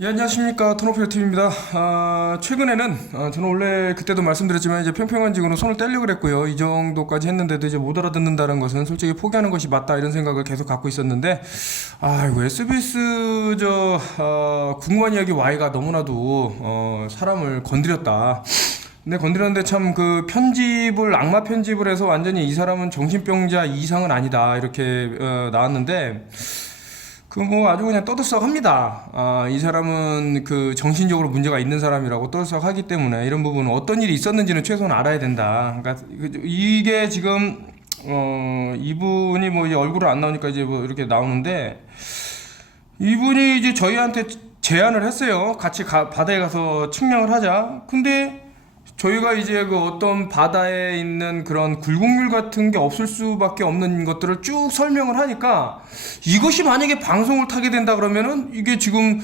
예, 안녕하십니까. 턴오프TV입니다. 최근에는, 저는 원래 그때도 말씀드렸지만, 이제 평평한 지구는 손을 떼려고 그랬고요. 이 정도까지 했는데도 이제 못 알아듣는다는 것은 솔직히 포기하는 것이 맞다, 이런 생각을 계속 갖고 있었는데, 이거 SBS, 궁금한 이야기 Y가 너무나도, 사람을 건드렸다. 근데 건드렸는데 참 그 편집을, 악마 편집을 해서 완전히 이 사람은 정신병자 이상은 아니다, 이렇게, 나왔는데, 그 뭐 아주 그냥 떠들썩합니다. 이 사람은 그 정신적으로 문제가 있는 사람이라고 떠들썩하기 때문에 이런 부분은 어떤 일이 있었는지는 최소한 알아야 된다. 그러니까 이게 지금 이분이 뭐 이제 얼굴은 안 나오니까 이제 뭐 이렇게 나오는데, 이분이 이제 저희한테 제안을 했어요. 같이 바다에 가서 측량을 하자. 근데 저희가 이제 그 어떤 바다에 있는 그런 굴곡률 같은 게 없을 수밖에 없는 것들을 쭉 설명을 하니까, 이것이 만약에 방송을 타게 된다 그러면은 이게 지금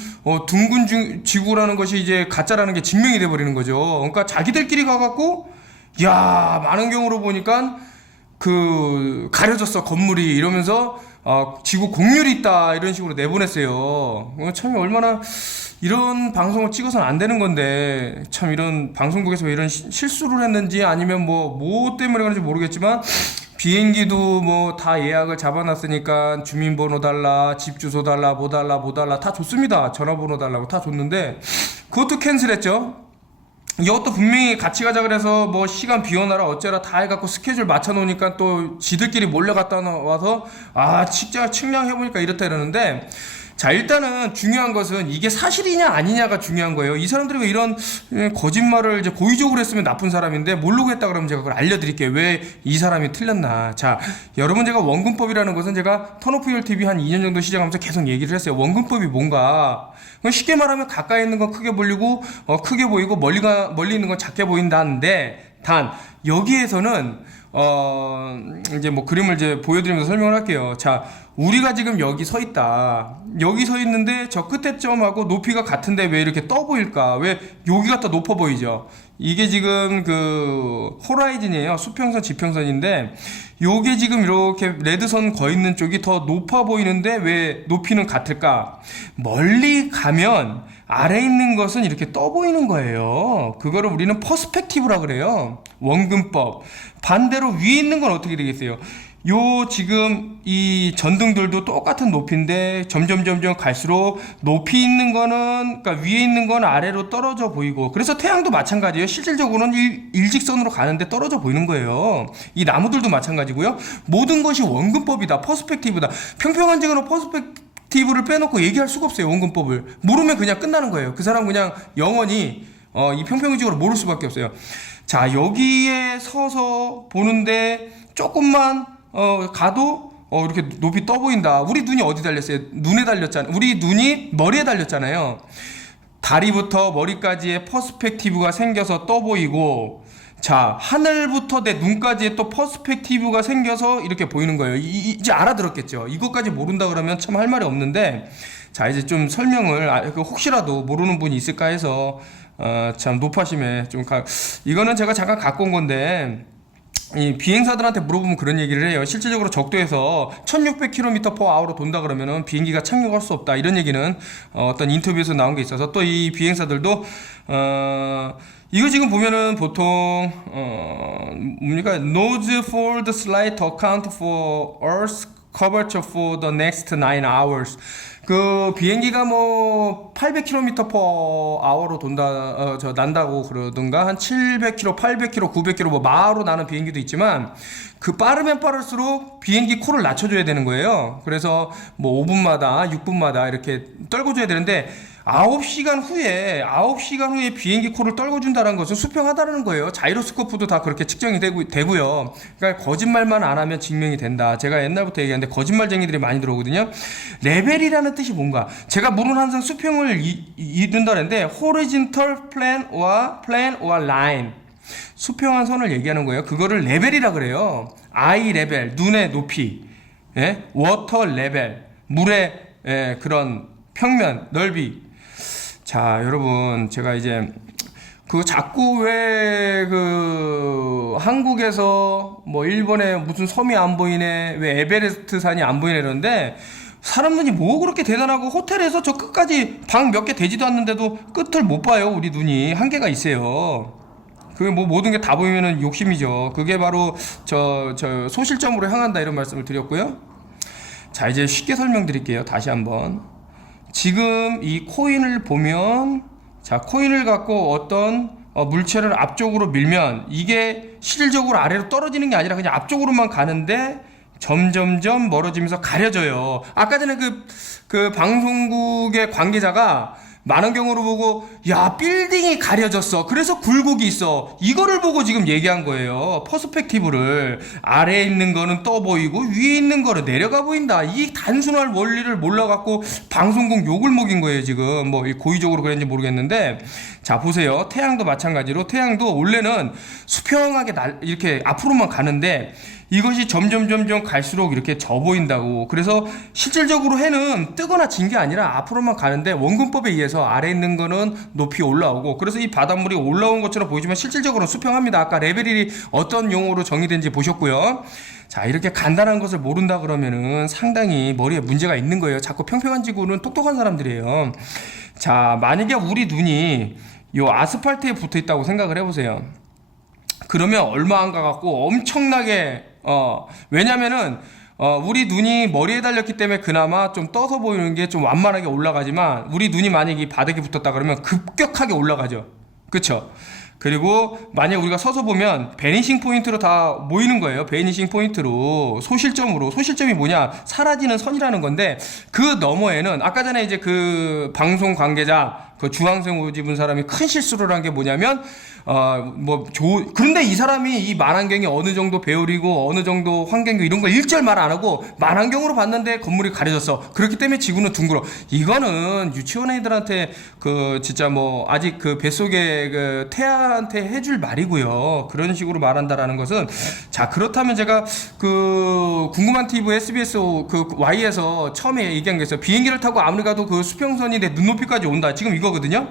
둥근 지구라는 것이 이제 가짜라는 게 증명이 돼 버리는 거죠. 그러니까 자기들끼리 가갖고, 야, 많은 경우로 보니까 그 가려졌어 건물이, 이러면서 지구 공률이 있다, 이런 식으로 내보냈어요. 참 얼마나 이런 방송을 찍어서는 안 되는 건데, 참 이런 방송국에서 왜 이런 실수를 했는지, 아니면 뭐 때문에 그런지 모르겠지만, 비행기도 뭐 다 예약을 잡아놨으니까 주민번호 달라, 집 주소 달라, 뭐 달라, 뭐 달라 다 줬습니다. 전화번호 달라고 다 줬는데, 그것도 캔슬했죠. 이것도 분명히 같이 가자 그래서 뭐 시간 비워놔라 어쩌라 다 해갖고 스케줄 맞춰놓으니까 또 지들끼리 몰래 갔다 와서 진짜 측량해보니까 이렇다 이러는데, 자, 일단은 중요한 것은 이게 사실이냐 아니냐가 중요한 거예요. 이 사람들이 왜 이런 거짓말을 이제 고의적으로 했으면 나쁜 사람인데, 모르고 했다 그러면 제가 그걸 알려드릴게요. 왜 이 사람이 틀렸나. 자, 여러분, 제가 원근법이라는 것은 제가 턴오프 TV 한 2년 정도 시작하면서 계속 얘기를 했어요. 원근법이 뭔가. 쉽게 말하면 가까이 있는 건 크게 보이고, 크게 보이고, 멀리 있는 건 작게 보인다는데, 단, 여기에서는, 이제 뭐 그림을 이제 보여드리면서 설명을 할게요. 자, 우리가 지금 여기 서 있다. 여기 서 있는데 저 끝에 점하고 높이가 같은데 왜 이렇게 떠 보일까? 왜 여기가 더 높아 보이죠? 이게 지금 그 호라이즌이에요. 수평선, 지평선인데, 요게 지금 이렇게 레드선 거 있는 쪽이 더 높아 보이는데 왜 높이는 같을까? 멀리 가면 아래 있는 것은 이렇게 떠 보이는 거예요. 그거를 우리는 퍼스펙티브라 그래요. 원근법. 반대로 위에 있는 건 어떻게 되겠어요? 요 지금 이 전등들도 똑같은 높이인데 점점 갈수록 높이 있는 거는, 그러니까 위에 있는 건 아래로 떨어져 보이고, 그래서 태양도 마찬가지예요. 실질적으로는 일직선으로 가는데 떨어져 보이는 거예요. 이 나무들도 마찬가지고요. 모든 것이 원근법이다, 퍼스펙티브다. 평평한 지구는 퍼스펙티브를 빼놓고 얘기할 수가 없어요. 원근법을 모르면 그냥 끝나는 거예요. 그 사람 그냥 영원히 이 평평지구를 모를 수밖에 없어요. 자, 여기에 서서 보는데 조금만 가도 이렇게 높이 떠 보인다. 우리 눈이 어디 달렸어요? 눈에 달렸잖아요. 우리 눈이 머리에 달렸잖아요. 다리부터 머리까지의 퍼스펙티브가 생겨서 떠 보이고, 자, 하늘부터 내 눈까지의 또 퍼스펙티브가 생겨서 이렇게 보이는 거예요. 이제 알아들었겠죠? 이것까지 모른다 그러면 참 할 말이 없는데, 자, 이제 좀 설명을, 혹시라도 모르는 분이 있을까 해서, 참 높아심에 이거는 제가 잠깐 갖고 온 건데, 이 비행사들한테 물어보면 그런 얘기를 해요. 실질적으로 적도에서 1600km/h로 돈다 그러면은 비행기가 착륙할 수 없다, 이런 얘기는 어떤 인터뷰에서 나온 게 있어서, 또 이 비행사들도 이거 지금 보면은 보통 뭡니까? Nose for the slight account for Earth's curvature for the next 9 hours. 그 비행기가 뭐 800km/h로 난다고 그러던가, 한 700km, 800km, 900km 뭐 마하로 나는 비행기도 있지만, 그 빠르면 빠를수록 비행기 코를 낮춰줘야 되는 거예요. 그래서 뭐 5분마다, 6분마다 이렇게 떨궈줘야 되는데, 9시간 후에 비행기 코를 떨궈준다는 것은 수평하다는 거예요. 자이로스코프도 다 그렇게 측정이 되고요. 그러니까 거짓말만 안 하면 증명이 된다. 제가 옛날부터 얘기하는데 거짓말쟁이들이 많이 들어오거든요. 레벨이라는 뜻이 뭔가? 제가 물은 항상 수평을 이룬다는데, horizontal plane or line. 수평한 선을 얘기하는 거예요. 그거를 레벨이라 그래요. eye 레벨, 눈의 높이, water 레벨, 물의 그런 평면, 넓이. 자, 여러분, 제가 이제 자꾸 왜 한국에서 뭐 일본에 무슨 섬이 안 보이네, 왜 에베레스트 산이 안 보이네 이러는데, 사람 눈이 뭐 그렇게 대단하고 호텔에서 저 끝까지 방 몇 개 되지도 않는데도 끝을 못 봐요. 우리 눈이 한계가 있어요. 그 뭐 모든 게 다 보이면은 욕심이죠. 그게 바로 저 소실점으로 향한다 이런 말씀을 드렸고요. 자, 이제 쉽게 설명드릴게요. 다시 한번. 지금 이 코인을 보면, 자, 코인을 갖고 어떤 물체를 앞쪽으로 밀면 이게 실질적으로 아래로 떨어지는 게 아니라 그냥 앞쪽으로만 가는데 점점점 멀어지면서 가려져요. 아까 전에 그 방송국의 관계자가 만원경으로 보고, 야, 빌딩이 가려졌어. 그래서 굴곡이 있어. 이거를 보고 지금 얘기한 거예요. 퍼스펙티브를. 아래에 있는 거는 떠 보이고 위에 있는 거는 내려가 보인다. 이 단순한 원리를 몰라갖고 방송국 욕을 먹인 거예요, 지금. 뭐 고의적으로 그랬는지 모르겠는데. 자, 보세요. 태양도 마찬가지로, 태양도 원래는 수평하게 이렇게 앞으로만 가는데 이것이 점점 갈수록 이렇게 져 보인다고. 그래서 실질적으로 해는 뜨거나 진 게 아니라 앞으로만 가는데 원근법에 의해서 아래에 있는 거는 높이 올라오고, 그래서 이 바닷물이 올라온 것처럼 보이지만 실질적으로는 수평합니다. 아까 레벨이 어떤 용어로 정의된지 보셨고요. 자, 이렇게 간단한 것을 모른다 그러면은 상당히 머리에 문제가 있는 거예요. 자꾸 평평한 지구는 똑똑한 사람들이에요. 자, 만약에 우리 눈이 요 아스팔트에 붙어 있다고 생각을 해보세요. 그러면 얼마 안 가갖고 엄청나게 왜냐면은 우리 눈이 머리에 달렸기 때문에 그나마 좀 떠서 보이는 게 좀 완만하게 올라가지만, 우리 눈이 만약에 이 바닥에 붙었다 그러면 급격하게 올라가죠. 그쵸? 그리고 만약 우리가 서서 보면 베니싱 포인트로 다 모이는 거예요. 베니싱 포인트로, 소실점으로. 소실점이 뭐냐? 사라지는 선이라는 건데, 그 너머에는 아까 전에 이제 그 방송 관계자 그 주황색 옷 입은 사람이 큰 실수를 한 게 뭐냐면, 그런데 이 사람이 이 만안경이 어느 정도 배율이고 어느 정도 환경이고 이런 거 일절 말 안 하고 만안경으로 봤는데 건물이 가려졌어. 그렇기 때문에 지구는 둥글어. 이거는 유치원 애들한테 진짜 아직 그 뱃속에 그 태아한테 해줄 말이고요. 그런 식으로 말한다라는 것은, 자, 그렇다면 제가 그 궁금한 TV SBS 그 Y에서 처음에 얘기한 게 있어요. 비행기를 타고 아무리 가도 그 수평선이 내 눈높이까지 온다. 지금 이거거든요.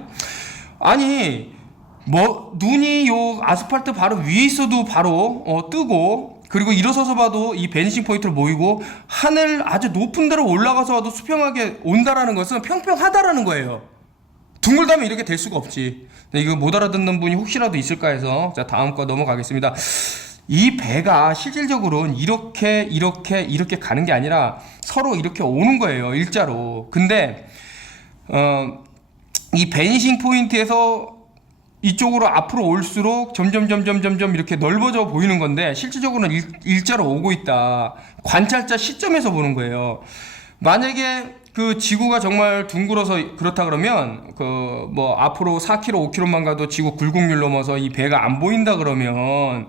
아니, 눈이 요 아스팔트 바로 위에 있어도 바로 뜨고, 그리고 일어서서 봐도 이 베니싱 포인트를 모이고, 하늘 아주 높은 데로 올라가서 봐도 수평하게 온다라는 것은 평평하다라는 거예요. 둥글다면 이렇게 될 수가 없지. 이거 못 알아듣는 분이 혹시라도 있을까 해서, 자, 다음 거 넘어가겠습니다. 이 배가 실질적으로는 이렇게 가는 게 아니라 서로 이렇게 오는 거예요, 일자로. 근데 이 베니싱 포인트에서 이쪽으로 앞으로 올수록 점점 이렇게 넓어져 보이는 건데, 실질적으로는 일자로 오고 있다. 관찰자 시점에서 보는 거예요. 만약에 그 지구가 정말 둥글어서 그렇다 그러면 앞으로 4km, 5km만 가도 지구 굴곡률 넘어서 이 배가 안 보인다 그러면,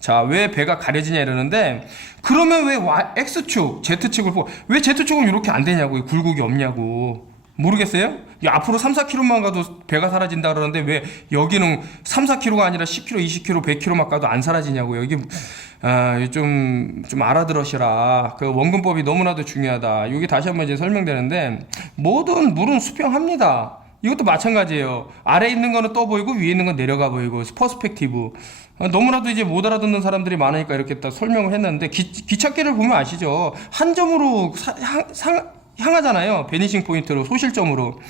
자, 왜 배가 가려지냐 이러는데, 그러면 왜 X축, Z축을 보고 왜 Z축은 이렇게 안 되냐고, 굴곡이 없냐고. 모르겠어요? 앞으로 3, 4km만 가도 배가 사라진다 그러는데 왜 여기는 3, 4km가 아니라 10km, 20km, 100km만 가도 안 사라지냐고요. 이게 좀 알아들으시라. 그 원근법이 너무나도 중요하다. 여기 다시 한번 이제 설명되는데, 모든 물은 수평합니다. 이것도 마찬가지예요. 아래에 있는 거는 떠 보이고 위에 있는 건 내려가 보이고, 퍼스펙티브. 너무나도 이제 못 알아듣는 사람들이 많으니까 이렇게 딱 설명을 했는데, 기찻길을 보면 아시죠? 한 점으로 향하잖아요. 베니싱 포인트로, 소실점으로.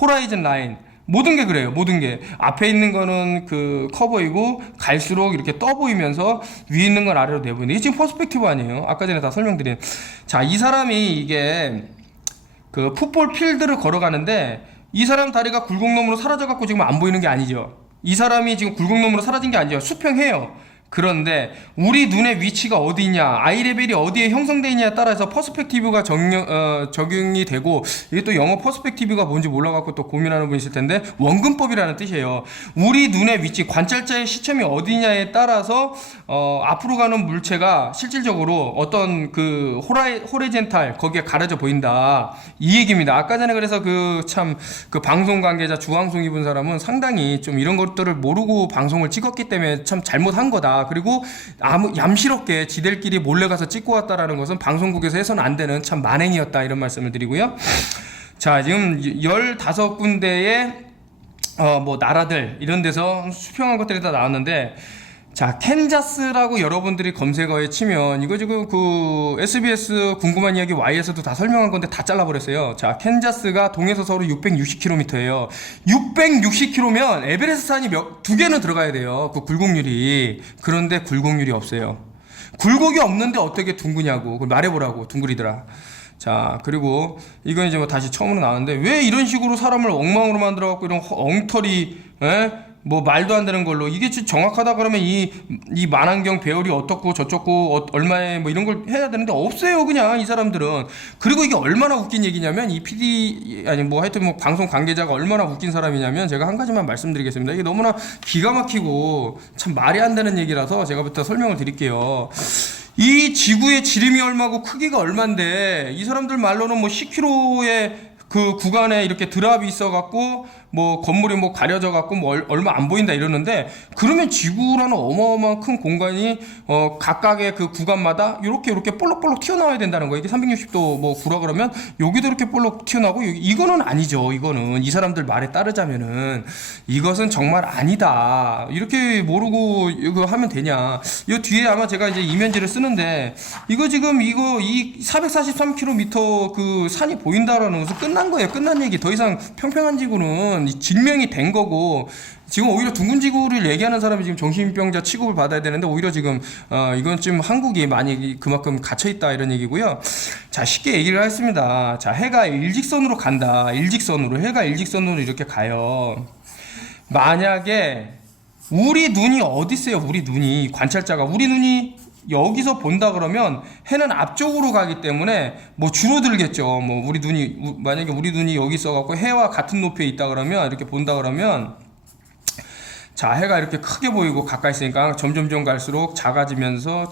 호라이즌 라인. 모든 게 그래요. 모든 게. 앞에 있는 거는 커 보이고, 갈수록 이렇게 떠 보이면서 위에 있는 건 아래로 내보이는. 이게 지금 퍼스펙티브 아니에요? 아까 전에 다 설명드린. 자, 이 사람이 이게 그 풋볼 필드를 걸어가는데, 이 사람 다리가 굴곡놈으로 사라져갖고 지금 안 보이는 게 아니죠. 이 사람이 지금 굴곡놈으로 사라진 게 아니죠. 수평해요. 그런데 우리 눈의 위치가 어디 있냐, 아이 레벨이 어디에 형성되어 있냐에 따라서 퍼스펙티브가 적용이 되고, 이게 또 영어 퍼스펙티브가 뭔지 몰라갖고 또 고민하는 분 있을 텐데, 원근법이라는 뜻이에요. 우리 눈의 위치, 관찰자의 시점이 어디냐에 따라서 앞으로 가는 물체가 실질적으로 어떤 호리젠탈 거기에 가려져 보인다, 이 얘기입니다. 아까 전에 그래서 그 방송 관계자 주황송 입은 사람은 상당히 좀 이런 것들을 모르고 방송을 찍었기 때문에 참 잘못한 거다. 그리고 얌시럽게 지들끼리 몰래 가서 찍고 왔다라는 것은 방송국에서 해서는 안 되는 참 만행이었다, 이런 말씀을 드리고요. 자, 지금 15군데의 나라들 이런 데서 수평한 것들이 다 나왔는데, 자, 캔자스라고 여러분들이 검색어에 치면 이거 지금 그 SBS 궁금한 이야기 Y에서도 다 설명한 건데 다 잘라버렸어요. 자, 캔자스가 동에서 서로 660km예요. 660km면 에베레스트 산이 두 개는 들어가야 돼요. 그 굴곡률이. 그런데 굴곡률이 없어요. 굴곡이 없는데 어떻게 둥그냐고. 그걸 말해보라고, 둥그리더라. 자, 그리고 이건 이제 뭐 다시 처음으로 나왔는데 왜 이런 식으로 사람을 엉망으로 만들어갖고 이런 엉터리, 뭐 말도 안 되는 걸로 이게 정확하다 그러면 이 만안경 배열이 어떻고 저쩌고 얼마에 뭐 이런 걸 해야 되는데 없어요 그냥 이 사람들은. 그리고 이게 얼마나 웃긴 얘기냐면 이 PD 아니 뭐 하여튼 뭐 방송 관계자가 얼마나 웃긴 사람이냐면 제가 한 가지만 말씀드리겠습니다. 이게 너무나 기가 막히고 참 말이 안 되는 얘기라서 제가부터 설명을 드릴게요. 이 지구의 지름이 얼마고 크기가 얼만데 이 사람들 말로는 뭐 10km의 그 구간에 이렇게 드랍이 있어갖고 뭐 건물이 뭐 가려져갖고 뭐 얼마 안 보인다 이러는데 그러면 지구라는 어마어마한 큰 공간이 각각의 그 구간마다 이렇게 볼록볼록 튀어나와야 된다는 거예요. 이게 360도 뭐 구라 그러면 여기도 이렇게 볼록 튀어나오고 이거는 아니죠. 이거는 이 사람들 말에 따르자면은 이것은 정말 아니다. 이렇게 모르고 이거 하면 되냐? 이 뒤에 아마 제가 이제 이면지를 쓰는데 이거 지금 이 443km 그 산이 보인다라는 것은 끝난 거예요. 끝난 얘기. 더 이상 평평한 지구는 증명이 된 거고 지금 오히려 둥근 지구를 얘기하는 사람이 지금 정신병자 취급을 받아야 되는데 오히려 지금 이건 좀 한국이 많이 그만큼 갇혀있다 이런 얘기고요. 자, 쉽게 얘기를 하겠습니다. 자, 해가 일직선으로 간다. 해가 일직선으로 이렇게 가요. 만약에 우리 눈이 어디 있어요? 우리 눈이 관찰자가 우리 눈이 여기서 본다 그러면 해는 앞쪽으로 가기 때문에 뭐 줄어들겠죠. 뭐 우리 눈이 만약에 우리 눈이 여기 있어갖고 해와 같은 높이에 있다 그러면 이렇게 본다 그러면 자, 해가 이렇게 크게 보이고 가까이 있으니까 점점점 갈수록 작아지면서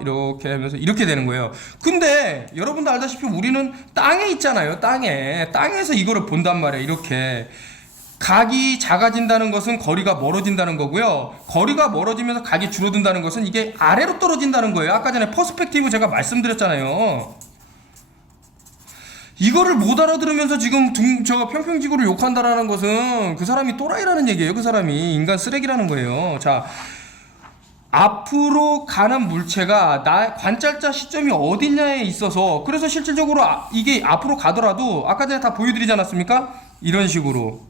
이렇게 하면서 이렇게 되는 거예요. 근데 여러분도 알다시피 우리는 땅에 있잖아요. 땅에서 이거를 본단 말이에요. 이렇게 각이 작아진다는 것은 거리가 멀어진다는 거고요. 거리가 멀어지면서 각이 줄어든다는 것은 이게 아래로 떨어진다는 거예요. 아까 전에 퍼스펙티브 제가 말씀드렸잖아요. 이거를 못 알아들으면서 지금 저 평평지구를 욕한다라는 것은 그 사람이 또라이라는 얘기예요. 그 사람이 인간 쓰레기라는 거예요. 자, 앞으로 가는 물체가 관찰자 시점이 어딨냐에 있어서 그래서 실질적으로 이게 앞으로 가더라도 아까 전에 다 보여드리지 않았습니까? 이런 식으로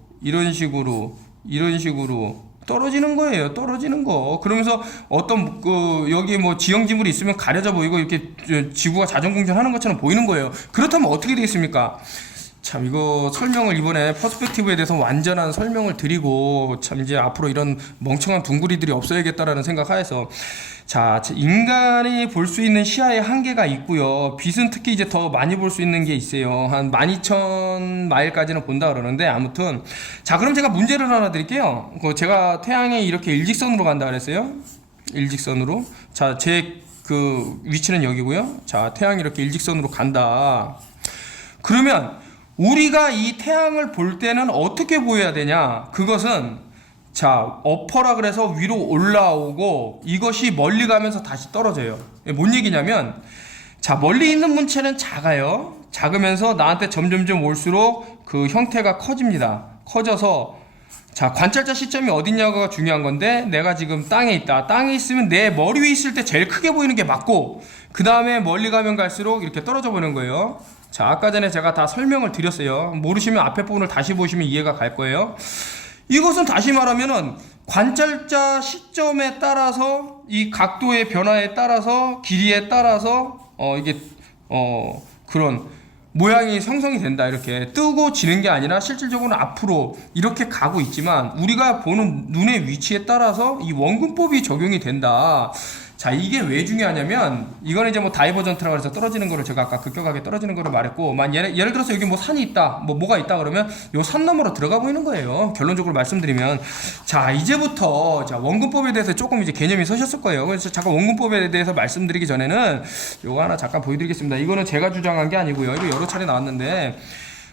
떨어지는 거예요. 떨어지는 거. 그러면서 어떤 여기 뭐 지형지물이 있으면 가려져 보이고 이렇게 지구가 자전공전하는 것처럼 보이는 거예요. 그렇다면 어떻게 되겠습니까? 참 이거 설명을 이번에 퍼스펙티브에 대해서 완전한 설명을 드리고 참 이제 앞으로 이런 멍청한 둥구리들이 없어야겠다라는 생각하에서 자, 인간이 볼 수 있는 시야의 한계가 있고요. 빛은 특히 이제 더 많이 볼 수 있는 게 있어요. 한 12,000마일까지는 본다 그러는데 아무튼 자, 그럼 제가 문제를 하나 드릴게요. 제가 태양이 이렇게 일직선으로 간다 그랬어요. 일직선으로. 자, 제 그 위치는 여기고요. 자, 태양이 이렇게 일직선으로 간다. 그러면 우리가 이 태양을 볼 때는 어떻게 보여야 되냐? 그것은 자, 어퍼라 그래서 위로 올라오고 이것이 멀리 가면서 다시 떨어져요. 뭔 얘기냐면 자, 멀리 있는 물체는 작아요. 작으면서 나한테 점점점 올수록 그 형태가 커집니다. 커져서 자, 관찰자 시점이 어딨냐가 중요한 건데 내가 지금 땅에 있다. 땅에 있으면 내 머리 위에 있을 때 제일 크게 보이는 게 맞고 그 다음에 멀리 가면 갈수록 이렇게 떨어져 보는 거예요. 자, 아까 전에 제가 다 설명을 드렸어요. 모르시면 앞에 부분을 다시 보시면 이해가 갈 거예요. 이것은 다시 말하면은 관찰자 시점에 따라서 이 각도의 변화에 따라서 길이에 따라서 이게 그런 모양이 형성이 된다. 이렇게 뜨고 지는 게 아니라 실질적으로는 앞으로 이렇게 가고 있지만 우리가 보는 눈의 위치에 따라서 이 원근법이 적용이 된다. 자, 이게 왜 중요하냐면 이거는 이제 뭐 다이버전트라고 해서 떨어지는 거를 제가 아까 급격하게 떨어지는 거를 말했고 예를 들어서 여기 뭐 산이 있다 뭐가 있다 그러면 요 산 너머로 들어가 보이는 거예요. 결론적으로 말씀드리면 자, 이제부터 자, 원근법에 대해서 조금 이제 개념이 서셨을 거예요. 그래서 잠깐 원근법에 대해서 말씀드리기 전에는 요거 하나 잠깐 보여드리겠습니다. 이거는 제가 주장한 게 아니고요. 이거 여러 차례 나왔는데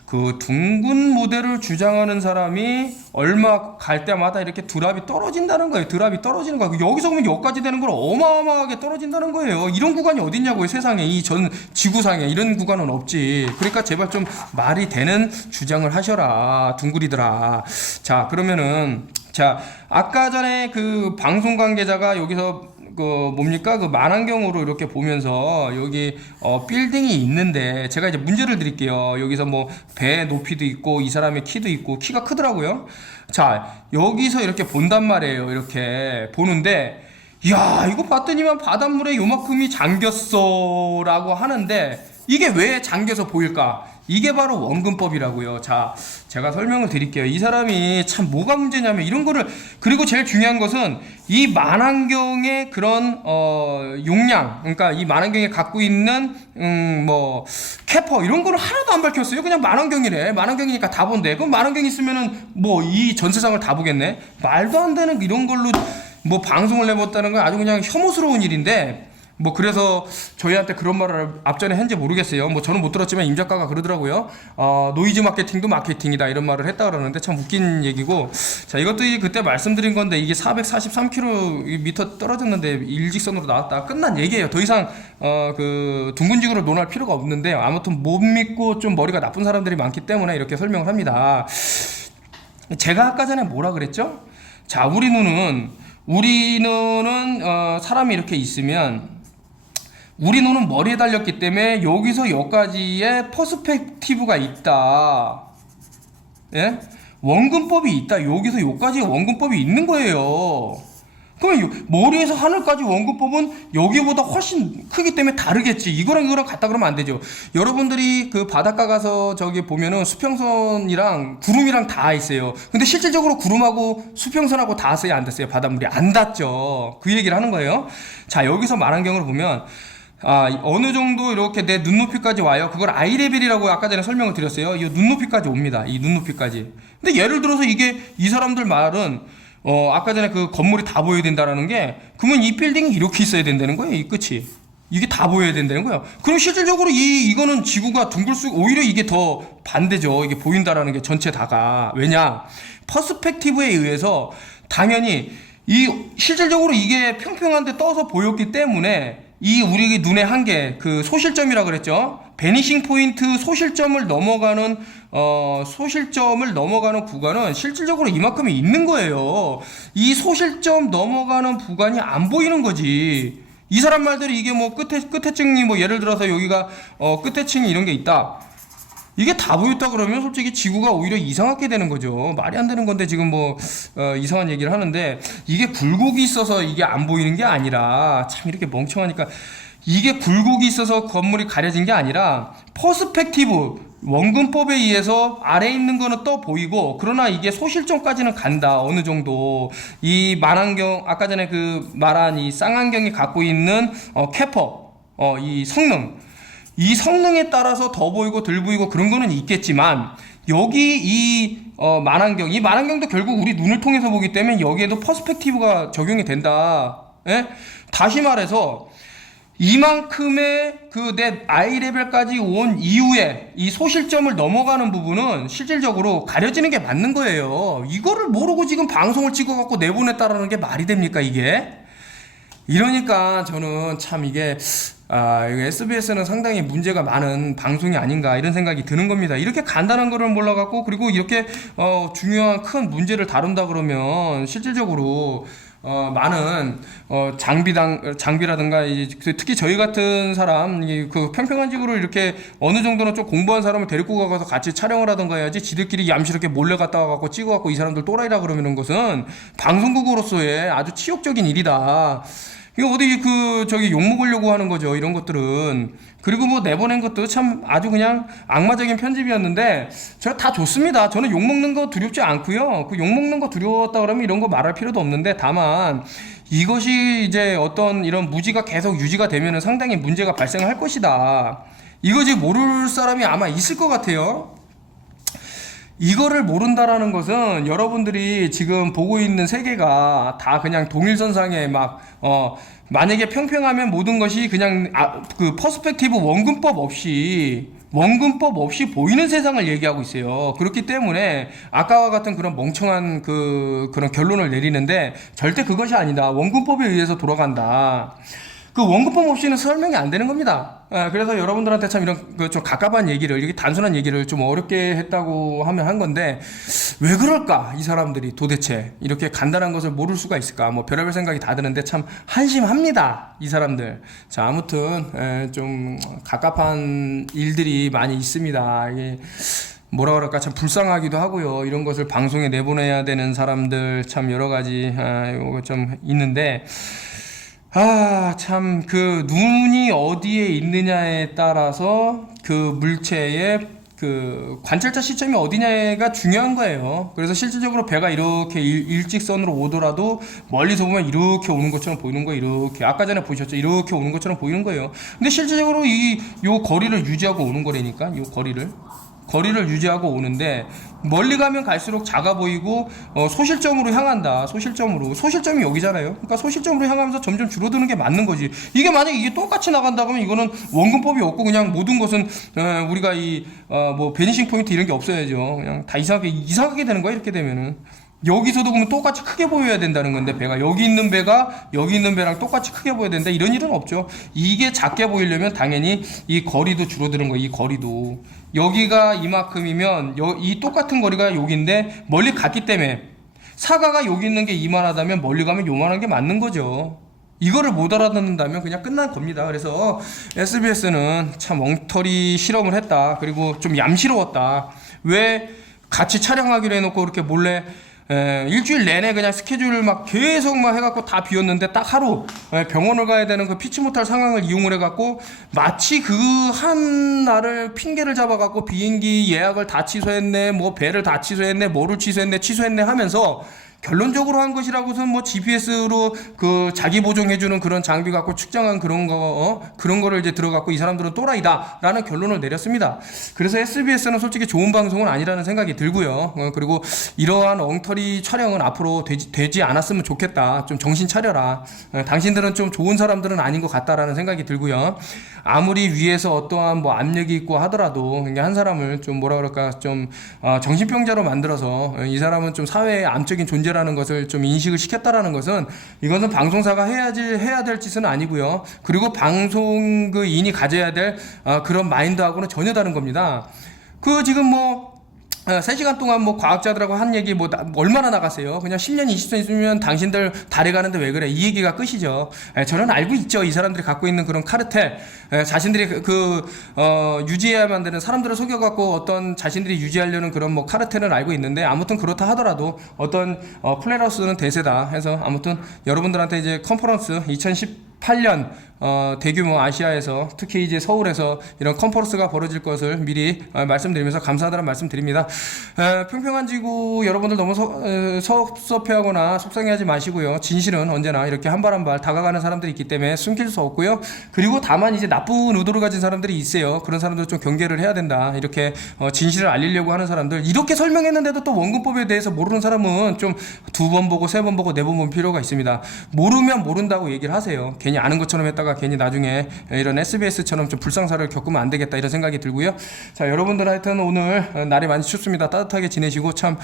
그 둥근 모델을 주장하는 사람이 얼마 갈 때마다 이렇게 드랍이 떨어진다는 거예요. 드랍이 떨어지는 거예요. 여기서 보면 여기까지 되는 걸 어마어마하게 떨어진다는 거예요. 이런 구간이 어딨냐고요. 세상에 이 전 지구상에 이런 구간은 없지. 그러니까 제발 좀 말이 되는 주장을 하셔라. 둥그리더라. 자, 그러면은 자, 아까 전에 그 방송 관계자가 여기서 그 뭡니까? 그 만안경으로 이렇게 보면서 여기 빌딩이 있는데 제가 이제 문제를 드릴게요. 여기서 뭐 배 높이도 있고 이 사람의 키도 있고 키가 크더라고요. 자, 여기서 이렇게 본단 말이에요. 이렇게 보는데 야, 이거 봤더니만 바닷물에 요만큼이 잠겼어 라고 하는데 이게 왜 잠겨서 보일까? 이게 바로 원근법이라고요. 자, 제가 설명을 드릴게요. 이 사람이 참 뭐가 문제냐면 이런 거를, 그리고 제일 중요한 것은 이 만안경의 그런 용량, 그러니까 이 만안경이 갖고 있는 뭐 캐퍼 이런 거를 하나도 안 밝혔어요. 그냥 만안경이래. 만안경이니까 다 본대. 그럼 만안경 있으면은 뭐 이 전 세상을 다 보겠네. 말도 안 되는 이런 걸로 뭐 방송을 내봤다는 건 아주 그냥 혐오스러운 일인데, 뭐 그래서 저희한테 그런 말을 앞전에 했는지 모르겠어요. 뭐 저는 못 들었지만 임 작가가 그러더라고요. 노이즈 마케팅도 마케팅이다 이런 말을 했다 그러는데 참 웃긴 얘기고. 자, 이것도 그때 말씀드린 건데 이게 443km 떨어졌는데 일직선으로 나왔다 끝난 얘기예요. 더 이상 그 둥근지구로 논할 필요가 없는데, 아무튼 못 믿고 좀 머리가 나쁜 사람들이 많기 때문에 이렇게 설명을 합니다. 제가 아까 전에 뭐라 그랬죠? 자, 우리 눈은 사람이 이렇게 있으면 우리 눈은 머리에 달렸기 때문에 여기서 여기까지의 퍼스펙티브가 있다. 예? 원근법이 있다. 여기서 여기까지 원근법이 있는 거예요. 그럼 머리에서 하늘까지 원근법은 여기보다 훨씬 크기 때문에 다르겠지. 이거랑 이거랑 같다 그러면 안 되죠. 여러분들이 그 바닷가 가서 저기 보면은 수평선이랑 구름이랑 다 있어요. 근데 실질적으로 구름하고 수평선하고 닿았어요, 안 닿았어요? 바닷물이 안 닿죠. 그 얘기를 하는 거예요. 자, 여기서 만안경으로 보면 어느 정도 이렇게 내 눈높이까지 와요. 그걸 아이레벨이라고 아까 전에 설명을 드렸어요. 이 눈높이까지 옵니다. 이 눈높이까지. 근데 예를 들어서 이 사람들 말은 아까 전에 그 건물이 다 보여야 된다라는 게, 그러면 이 빌딩이 이렇게 있어야 된다는 거예요. 이 끝이. 이게 다 보여야 된다는 거예요. 그럼 실질적으로 이거는 지구가 둥글수록 오히려 이게 더 반대죠. 이게 보인다라는 게 전체 다가. 왜냐? 퍼스펙티브에 의해서 당연히 실질적으로 이게 평평한데 떠서 보였기 때문에 우리 눈의 한계, 그 소실점이라 그랬죠. 베니싱 포인트 소실점을 넘어가는 구간은 실질적으로 이만큼이 있는 거예요. 이 소실점 넘어가는 구간이 안 보이는 거지. 이 사람 말대로 이게 뭐 끝에층이 뭐 예를 들어서 여기가 끝에층이 이런 게 있다. 이게 다 보였다 그러면 솔직히 지구가 오히려 이상하게 되는 거죠. 말이 안 되는 건데 지금 뭐 이상한 얘기를 하는데, 이게 굴곡이 있어서 이게 안 보이는 게 아니라, 참 이렇게 멍청하니까, 이게 굴곡이 있어서 건물이 가려진 게 아니라 퍼스펙티브 원근법에 의해서 아래에 있는 거는 떠 보이고, 그러나 이게 소실점까지는 간다. 어느 정도 이 만안경, 아까 전에 그 말한 이 쌍안경이 갖고 있는 캐퍼, 이 성능에 따라서 더 보이고 덜 보이고 그런 거는 있겠지만, 여기 만안경도 결국 우리 눈을 통해서 보기 때문에 여기에도 퍼스펙티브가 적용이 된다. 예? 다시 말해서 이만큼의 그 내 아이 레벨까지 온 이후에 이 소실점을 넘어가는 부분은 실질적으로 가려지는 게 맞는 거예요. 이거를 모르고 지금 방송을 찍어갖고 내보냈다라는 게 말이 됩니까, 이게? 이러니까 저는 참 이게 SBS는 상당히 문제가 많은 방송이 아닌가 이런 생각이 드는 겁니다. 이렇게 간단한 거를 몰라갖고, 그리고 이렇게 중요한 큰 문제를 다룬다 그러면 실질적으로 많은 장비라든가 특히 저희 같은 사람, 그 평평한 지구로 이렇게 어느 정도는 좀 공부한 사람을 데리고 가서 같이 촬영을 하던가 해야지, 지들끼리 얌시럽게 몰래 갔다 와갖고 찍어갖고 이 사람들 또라이라 그러는 것은 방송국으로서의 아주 치욕적인 일이다. 이거 어디 저기 욕먹으려고 하는 거죠, 이런 것들은. 그리고 뭐 내보낸 것도 참 아주 그냥 악마적인 편집이었는데, 제가 다 좋습니다. 저는 욕먹는 거 두렵지 않고요. 그 욕먹는 거 두려웠다 그러면 이런 거 말할 필요도 없는데, 다만 이것이 이제 어떤 이런 무지가 계속 유지가 되면은 상당히 문제가 발생할 것이다. 이거지 모를 사람이 아마 있을 것 같아요. 이거를 모른다라는 것은 여러분들이 지금 보고 있는 세계가 다 그냥 동일선상에 만약에 평평하면 모든 것이 그냥 그 퍼스펙티브 원근법 없이 보이는 세상을 얘기하고 있어요. 그렇기 때문에 아까와 같은 그런 멍청한 그런 결론을 내리는데 절대 그것이 아니다. 원근법에 의해서 돌아간다. 그 원근법 없이는 설명이 안 되는 겁니다. 그래서 여러분들한테 참 이런 그 좀 갑갑한 얘기를, 이렇게 단순한 얘기를 좀 어렵게 했다고 하면 한 건데, 왜 그럴까? 이 사람들이 도대체 이렇게 간단한 것을 모를 수가 있을까? 뭐 별의별 생각이 다 드는데 참 한심합니다. 이 사람들. 자, 아무튼 좀 갑갑한 일들이 많이 있습니다. 이게 뭐라 그럴까, 참 불쌍하기도 하고요. 이런 것을 방송에 내보내야 되는 사람들 참 여러 가지 요거 좀 있는데, 참 그 눈이 어디에 있느냐에 따라서 그 물체의 그 관찰자 시점이 어디냐가 중요한 거예요. 그래서 실질적으로 배가 이렇게 일직선으로 오더라도 멀리서 보면 이렇게 오는 것처럼 보이는 거예요. 이렇게 아까 전에 보셨죠? 이렇게 오는 것처럼 보이는 거예요. 근데 실질적으로 요 거리를 유지하고 오는 거라니까. 요 거리를 유지하고 오는데, 멀리 가면 갈수록 작아 보이고 소실점으로 향한다. 소실점이 여기잖아요. 그러니까 소실점으로 향하면서 점점 줄어드는 게 맞는 거지. 이게 만약에 이게 똑같이 나간다 그러면 이거는 원근법이 없고 그냥 모든 것은 우리가 뭐 베니싱 포인트 이런 게 없어야죠. 그냥 다 이상하게 되는 거야. 이렇게 되면은 여기서도 그러면 똑같이 크게 보여야 된다는 건데, 배가 여기 있는 배랑 똑같이 크게 보여야 된다, 이런 일은 없죠. 이게 작게 보이려면 당연히 이 거리도 줄어드는 거예요. 이 거리도 여기가 이만큼이면 이 똑같은 거리가 여기인데 멀리 갔기 때문에, 사과가 여기 있는 게 이만하다면 멀리 가면 요만한 게 맞는 거죠. 이거를 못 알아듣는다면 그냥 끝난 겁니다. 그래서 SBS는 참 엉터리 실험을 했다. 그리고 좀 얌시러웠다. 왜 같이 촬영하기로 해놓고 그렇게 몰래 일주일 내내 그냥 스케줄을 막 계속 막 해갖고 다 비웠는데, 딱 하루 병원을 가야 되는 그 피치 못할 상황을 이용을 해갖고 마치 그 한 날을 핑계를 잡아갖고 비행기 예약을 다 취소했네, 뭐 배를 다 취소했네, 뭐를 취소했네 하면서 결론적으로 한 것이라고선 뭐 GPS로 그 자기 보정해주는 그런 장비 갖고 측정한 그런 거를 이제 들어갖고 이 사람들은 또라이다라는 결론을 내렸습니다. 그래서 SBS는 솔직히 좋은 방송은 아니라는 생각이 들고요. 그리고 이러한 엉터리 촬영은 앞으로 되지 않았으면 좋겠다. 좀 정신 차려라. 당신들은 좀 좋은 사람들은 아닌 것 같다라는 생각이 들고요. 아무리 위에서 어떠한 뭐 압력이 있고 하더라도 한 사람을 좀 뭐라 그럴까, 좀 정신병자로 만들어서 이 사람은 좀 사회의 암적인 존재라는 것을 좀 인식을 시켰다라는 것은, 이것은 방송사가 해야 될 짓은 아니고요. 그리고 방송인이 가져야 될 그런 마인드하고는 전혀 다른 겁니다. 지금 3시간 동안 과학자들하고 한 얘기 얼마나 나갔어요? 그냥 10년, 20년 있으면 당신들 달에 가는데 왜 그래? 이 얘기가 끝이죠. 저는 알고 있죠. 이 사람들이 갖고 있는 그런 카르텔, 자신들이 유지해야만 되는, 사람들을 속여갖고 어떤 자신들이 유지하려는 그런 카르텔은 알고 있는데, 아무튼 그렇다 하더라도 어떤 플레러스는 대세다 해서, 아무튼 여러분들한테 이제 컨퍼런스 2018년 대규모 아시아에서, 특히 이제 서울에서 이런 컨퍼런스가 벌어질 것을 미리 말씀드리면서 감사하다는 말씀드립니다. 평평한 지구 여러분들 너무 섭섭해하거나 속상해하지 마시고요. 진실은 언제나 이렇게 한 발 한 발 다가가는 사람들이 있기 때문에 숨길 수 없고요. 그리고 다만 이제 나쁜 의도를 가진 사람들이 있어요. 그런 사람들 좀 경계를 해야 된다. 이렇게 진실을 알리려고 하는 사람들, 이렇게 설명했는데도 또 원근법에 대해서 모르는 사람은 좀 2번 보고 3번 보고 4번 볼 필요가 있습니다. 모르면 모른다고 얘기를 하세요. 괜히 아는 것처럼 했다가 괜히 나중에 이런 SBS처럼 좀 불상사를 겪으면 안 되겠다, 이런 생각이 들고요. 자, 여러분들 하여튼 오늘 날이 많이 춥습니다. 따뜻하게 지내시고, 참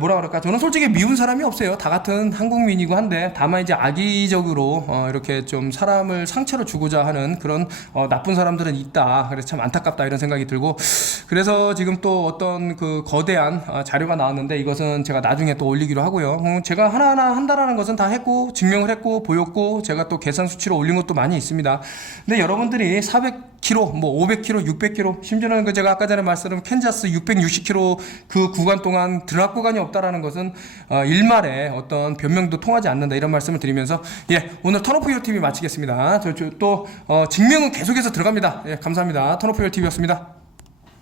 뭐라 그럴까, 저는 솔직히 미운 사람이 없어요. 다 같은 한국민이고 한데, 다만 이제 악의적으로 이렇게 좀 사람을 상처를 주고자 하는 그런 나쁜 사람들은 있다. 그래서 참 안타깝다, 이런 생각이 들고, 그래서 지금 또 어떤 그 거대한 자료가 나왔는데, 이것은 제가 나중에 또 올리기로 하고요. 제가 하나하나 한다라는 것은 다 했고, 증명을 했고, 보였고, 제가 또 계산 수치로 올린 것도 많이 있습니다. 근데 여러분들이 400km, 500km, 600km, 심지어는 제가 아까 전에 말씀드린 캔자스 660km 그 구간 동안 드랍 구간이 없다라는 것은 일말의 어떤 변명도 통하지 않는다, 이런 말씀을 드리면서, 오늘 턴오프 TV 마치겠습니다. 또 증명은 계속해서 들어갑니다. 감사합니다. 턴오프 TV였습니다.